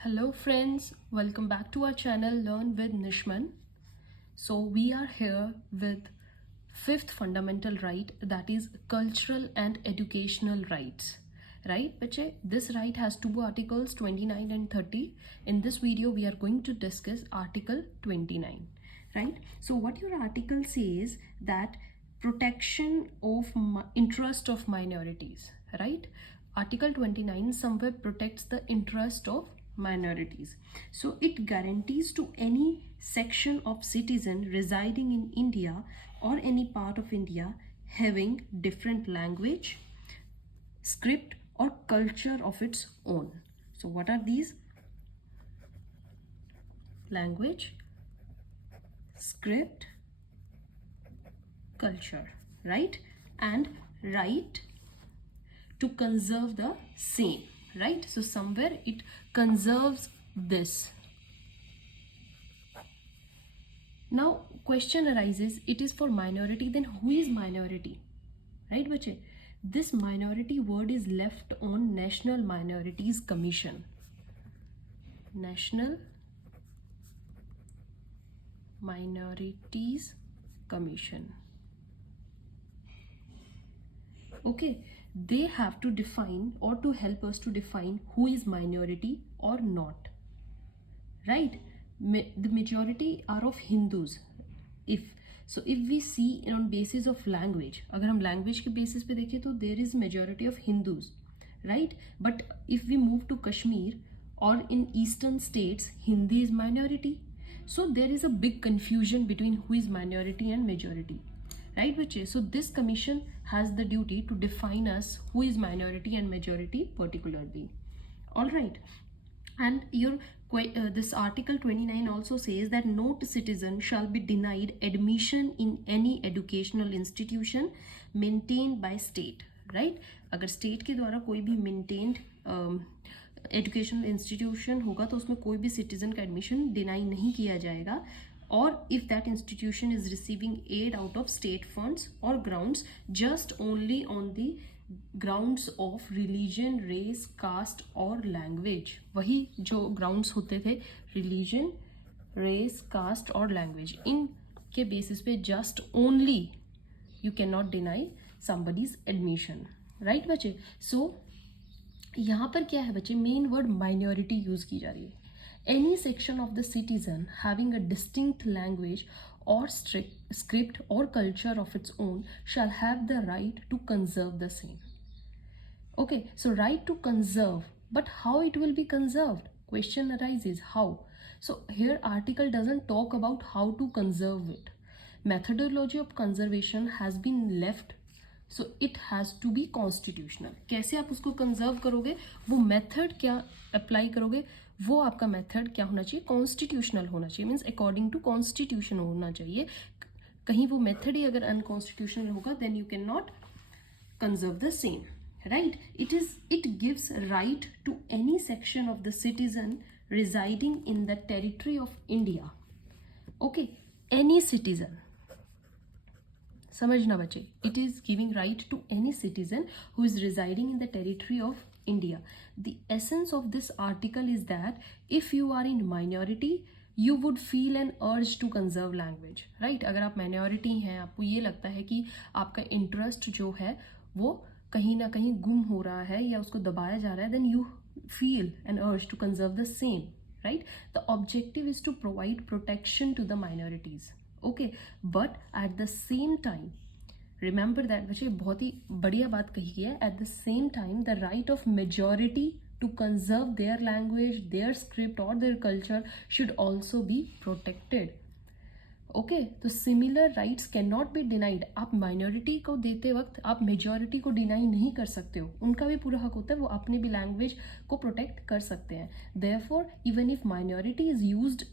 Hello friends, welcome back to our channel Learn with Nishman. So we are here with fifth fundamental right, that is cultural and educational rights. Right, bache, this right has two articles 29 and 30. In this video we are going to discuss article 29. Right, so what your article says that protection of interest of minorities. Right, article 29 somewhere protects the interest of minorities. So it guarantees to any section of citizen residing in India or any part of India having different language, script or culture of its own. So what are these? Language, script, culture, right? And right to conserve the same, right? So somewhere it conserves this. Now question arises, it is for minority, then who is minority? Right, bache? This minority word is left on National Minorities Commission. National Minorities Commission. Okay, they have to define or to help us to define who is minority or not. Right? The majority are of Hindus. If we see on basis of language, अगर हम language के basis पे देखें तो there is majority of Hindus, right? But if we move to Kashmir or in eastern states, Hindi is minority. So there is a big confusion between who is minority and majority, right, bache? So this commission has the duty to define us who is minority and majority particularly. All right. And this article 29 also says that no citizen shall be denied admission in any educational institution maintained by state. Right? अगर state के द्वारा कोई भी maintained educational institution होगा तो उसमें कोई भी citizen का admission deny नहीं किया जाएगा. Or if that institution is receiving aid out of state funds or grounds just only on the grounds of religion, race, caste और लैंग्वेज. वही जो ग्राउंड्स होते थे रिलीजन, रेस, कास्ट और लैंग्वेज, इन के बेसिस पे just only you can not deny somebody's admission. Right बच्चे? सो यहाँ पर क्या है बच्चे, मेन वर्ड माइनॉरिटी यूज की जा रही है. Any section of the citizen having a distinct language or script or culture of its own shall have the right to conserve the same. Okay, so right to conserve, but how it will be conserved? Question arises, how? So here article doesn't talk about how to conserve it. Methodology of conservation has been left, so it has to be constitutional. कैसे आप उसको conserve करोगे, वो method क्या apply करोगे, वो आपका method क्या होना चाहिए, कॉन्स्टिट्यूशनल होना चाहिए. मीन्स अकॉर्डिंग टू कॉन्स्टिट्यूशन होना चाहिए. कहीं वो मेथड ही अगर अनकॉन्स्टिट्यूशनल होगा then you can not conserve the same. Right? It gives right to any section of the citizen residing in the territory of India. Okay, any citizen, समझना बच्चे, it is giving right to any citizen who is residing in the territory of India. The essence of this article is that if you are in minority, you would feel an urge to conserve language. Right? अगर आप minority हैं, आपको ये लगता है कि आपका interest जो है वो कहीं ना कहीं गुम हो रहा है या उसको दबाया जा रहा है, then you feel an urge to conserve the same. Right? The objective is to provide protection to the minorities. Okay, but at the same time, remember that बच्चे, बहुत ही बढ़िया बात कही गई है. At the same time the right of majority to conserve their language, their script और their culture should also be protected. Okay, तो similar rights can not be denied. आप माइनॉरिटी को देते वक्त आप मेजॉरिटी को डिनाई नहीं कर सकते हो. उनका भी पूरा हक होता है, वो अपनी भी लैंग्वेज को प्रोटेक्ट कर सकते हैं. Therefore even if minority is used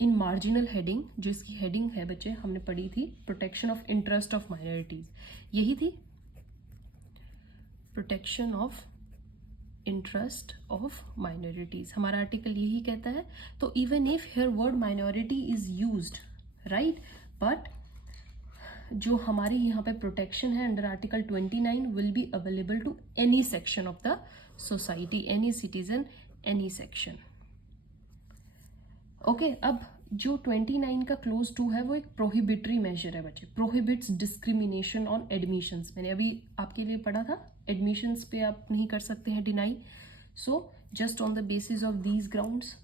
in marginal heading, जो इसकी हेडिंग है बच्चे हमने पढ़ी थी, protection of interest of minorities, यही थी, protection of interest of minorities. हमारा आर्टिकल यही कहता है. तो even if here word minority is used, right, but जो हमारे यहाँ पे प्रोटेक्शन है under article 29 will be available to any section of the society, any citizen, any section. Okay अब जो 29 का क्लोज 2 है वो एक प्रोहिबिटरी मेजर है बच्चे, प्रोहिबिट्स डिस्क्रिमिनेशन ऑन एडमिशंस। मैंने अभी आपके लिए पढ़ा था एडमिशंस पे आप नहीं कर सकते हैं deny, so just on the basis of these grounds,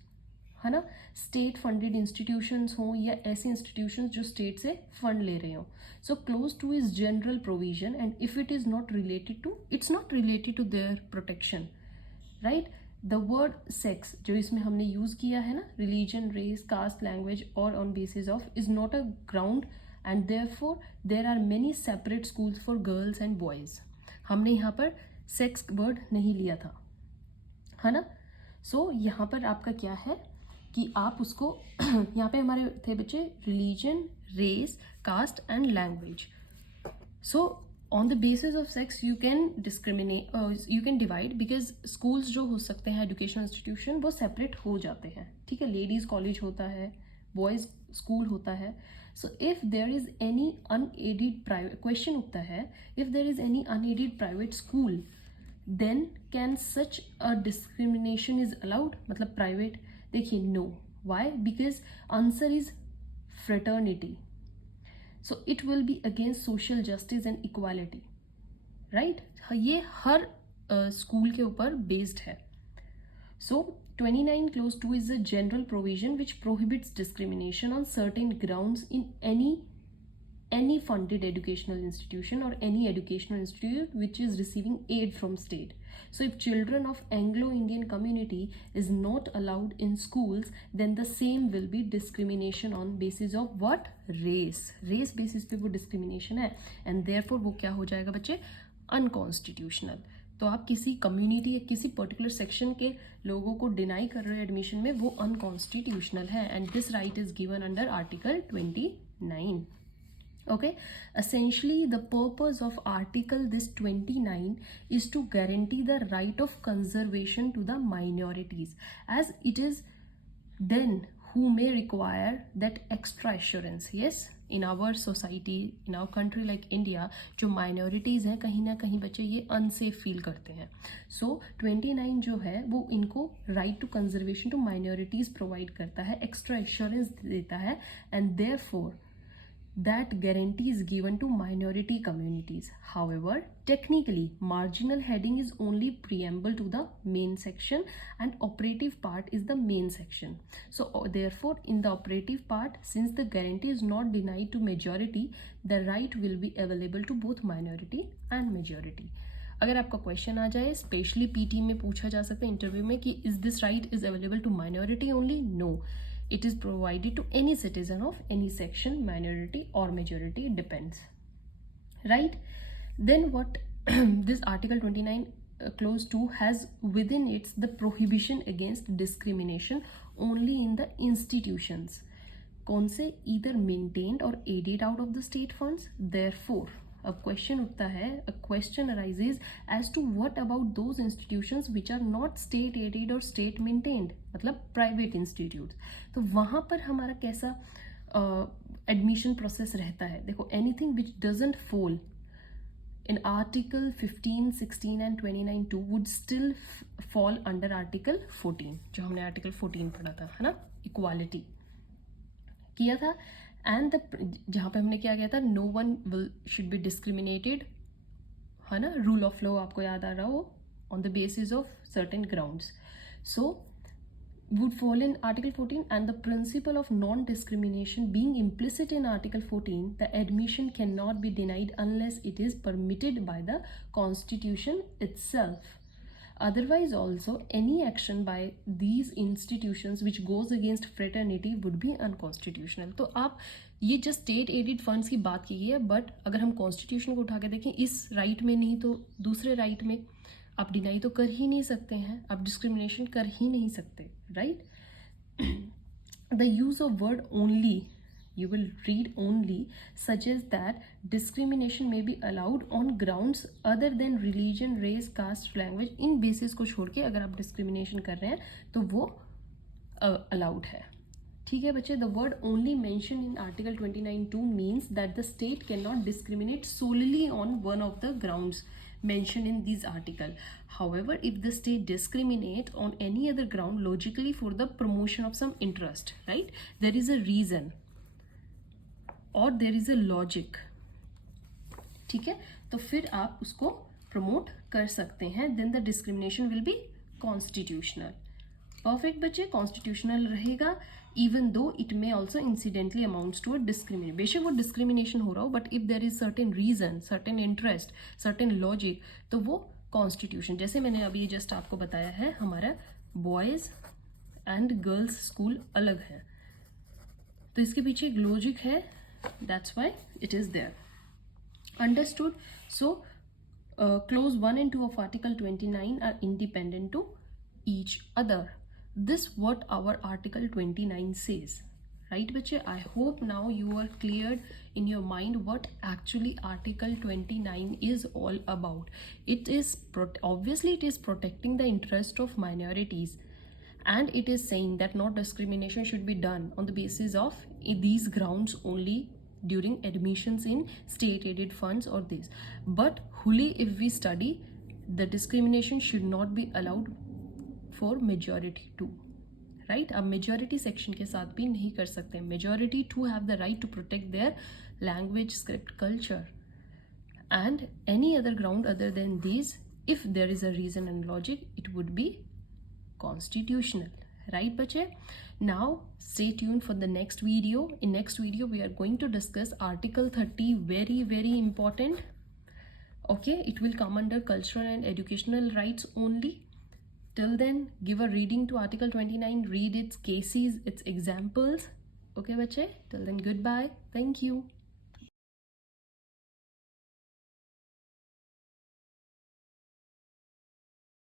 है ना। स्टेट फंडेड इंस्टीट्यूशंस हों या ऐसे इंस्टीट्यूशंस जो स्टेट से फंड ले रहे हो। So clause 2 is general provision and if it is not related to, it's not related to their protection, right. The word sex जो इसमें हमने यूज किया है ना, रिलीजन, रेस, कास्ट, लैंग्वेज और on basis of, is not a ground and therefore there are many separate schools for girls and boys. हमने यहाँ पर सेक्स वर्ड नहीं लिया था, है ना। सो यहाँ पर आपका क्या है कि आप उसको यहाँ पे हमारे थे बच्चे religion, race, caste and language. So on the basis of sex you can discriminate, you can divide, because schools जो हो सकते हैं educational institution वो separate हो जाते हैं, ठीक है। ladies college होता है, boys school होता है। so if there is any unaided private, question उठता है if there is any unaided private school then can such a discrimination is allowed, मतलब private, देखिए no, why, because answer is fraternity, so it will be against social justice and equality, right। ये हर school के ऊपर based है। so 29 clause 2 is a general provision which prohibits discrimination on certain grounds in any funded educational institution or any educational institute which is receiving aid from state. So if children of Anglo-Indian community is not allowed in schools, then the same will be discrimination on basis of what, race basis पे वो discrimination है and therefore वो क्या हो जाएगा बच्चे, unconstitutional। तो आप किसी कम्युनिटी या किसी पर्टिकुलर सेक्शन के लोगों को डिनाई कर रहे हो एडमिशन में, वो अनकॉन्स्टिट्यूशनल है and this right is given under article 29। okay, essentially the purpose of article this 29 is to guarantee the right of conservation to the minorities, as it is then who may require that extra assurance। yes, in our society, in our country like India, जो minorities हैं कहीं ना कहीं बच्चे ये unsafe feel करते हैं। so 29 जो है वो इनको right to conservation to minorities provide करता है, extra assurance देता है and therefore that guarantee is given to minority communities। however, technically marginal heading is only preamble to the main section and operative part is the main section। so therefore in the operative part, since the guarantee is not denied to majority, the right will be available to both minority and majority। अगर आपका question आ जाए, specially PT में पूछा जा सकता है interview में कि is this right is available to minority only, no, it is provided to any citizen of any section, minority or majority, depends, right। then what this article 29 clause 2 has within it the prohibition against discrimination only in the institutions, कौन से, either maintained or aided out of the state funds। therefore अब question उठता है, a question arises as to what about those institutions which are not state aided or state maintained, मतलब private institutes। तो वहाँ पर हमारा कैसा एडमिशन प्रोसेस रहता है। देखो, anything which doesn't fall in article 15, 16 and 29(2) would still fall under article 14, जो हमने article 14 पढ़ा था, है ना, इक्वालिटी किया था। एंड जहाँ पे हमने क्या किया था, no one will should be discriminated, है ना, रूल ऑफ लॉ आपको याद आ रहा हो, on the basis of certain grounds. So would fall in article 14 and the principle of non-discrimination being implicit in article 14, the admission cannot be denied unless it is permitted by the constitution itself। otherwise also any action by these institutions which goes against fraternity would be unconstitutional। तो आप ये just state added funds की बात की है, but अगर हम constitution को उठा के देखें, इस राइट में नहीं तो दूसरे राइट में आप डिनाई तो कर ही नहीं सकते हैं, आप डिस्क्रिमिनेशन कर ही नहीं सकते, right. The use of word only, you will read only, suggests that discrimination may be allowed on grounds other than religion, race, caste, language। In basis को छोड़ के अगर आप डिस्क्रिमिनेशन कर रहे हैं तो वो अलाउड है, ठीक है बच्चे। The word only mention in article 29(2) means that the state can not discriminate solely on one of the grounds mentioned in this article. However, if the state discriminates on any other ground logically for the promotion of some interest, right, there is a reason और there is a logic, ठीक है, तो फिर आप उसको promote कर सकते हैं, then the discrimination will be constitutional. Perfect बच्चे, कॉन्स्टिट्यूशनल रहेगा even though it may also incidentally amounts to a discrimination. बेशक वो discrimination हो रहा हो, but if there is certain reason, certain interest, certain logic, तो वो कॉन्स्टिट्यूशन, जैसे मैंने अभी जस्ट आपको बताया है, हमारा बॉयज़ एंड गर्ल्स स्कूल अलग है, तो इसके पीछे एक लॉजिक है, that's why it is there. Understood? So clause 1 and 2 of article 29 are independent to each other. This what our article 29 says, right bache? I hope now you are cleared in your mind what actually article 29 is all about. It is obviously it is protecting the interest of minorities, and it is saying that no discrimination should be done on the basis of these grounds only during admissions in state aided funds or this. But wholly if we study, the discrimination should not be allowed for majority too, right? अब majority section के साथ भी नहीं कर सकते. Majority too have the right to protect their language, script, culture, and any other ground other than these, if there is a reason and logic, it would be constitutional, right bache? Now stay tuned for the next video. In next video we are going to discuss article 30, very important. Okay, it will come under cultural and educational rights only. Till then, give a reading to article 29, read its cases, its examples. Okay bache, till then goodbye, thank you.